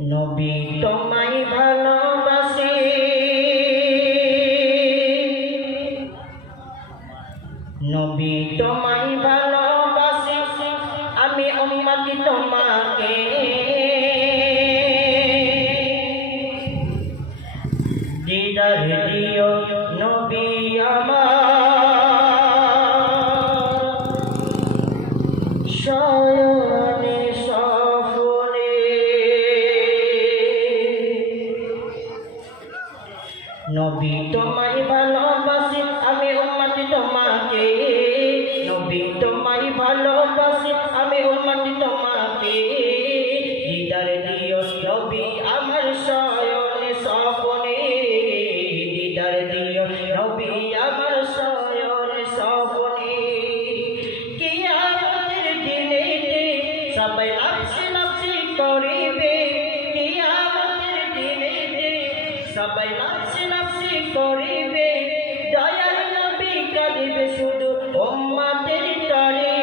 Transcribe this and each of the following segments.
নবী তোমায় ভালোবাসি, নবী তোমায় ভালোবাসি, আমি উম্মতি তোমাকে দিদার দিও নবী আমার শয়নে সফরে। নবী তোমায় ভালোবাসি, আমি উম্মতি তোমাকে, নবী তোমায় ভালোবাসি, আমি উম্মতি তোমাকে দিদার দিও নবী আমার শয়নে সফরে, দিদার দিও নবী আমার শয়নে সফরে। কিয়ামতের দিনে সবাই নাফসি নাফসি করিবে, কিয়ামতের দিনে সবাই নাফসি নাফসি করিবে, দয়ার নবী কাঁদিবে শুধু উম্মতের তরে।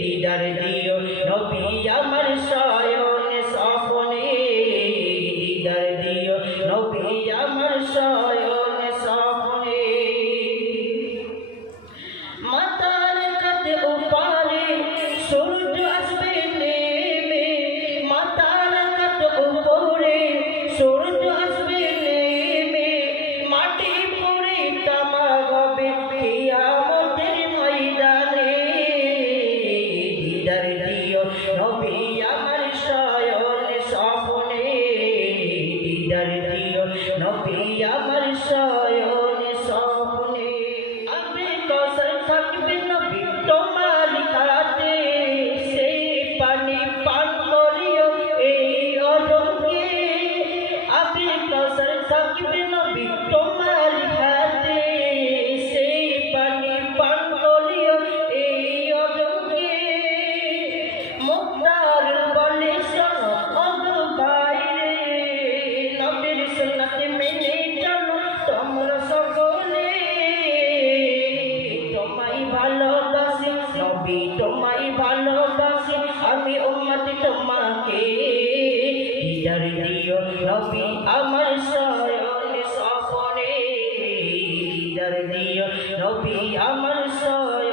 দিদার দিও নবী আমার শয়নে সফরে, দিদার দিও নবী আমার শয়নে সফরে। মাতার কাছে উপারে সূর্য আসবে নেমে, মাতার কাছে উপরে সূর্য আসবে নেমে, মাটি পড়ে তামা হবে কিয়ামতের ময়দানে। দিদার দিও নবী আমার শয়নে সফরে, দিদার দিও নবী আমার শয়নে সফরে। আবে কসর থাকবে নবী তোমার হাতে, সেই পানি পান করিও এই অরঙ্গে। আবে কসর থাকবে নবী তোমার হাতে, সেই পানি পান করিও এই অরঙ্গে। মুক্তার বলে শোনো অগো ভাইরে, নবীর সুন্নাত মেনে চলো তোমরা সকলে। তোমায় ভালোবাসি নবী তোমায় ভালোবাসি, আমি উম্মতি তোমাকে দিদার দিও নবী আমার শয়নে সফরে, দিদার দিও নবী আমার শয়নে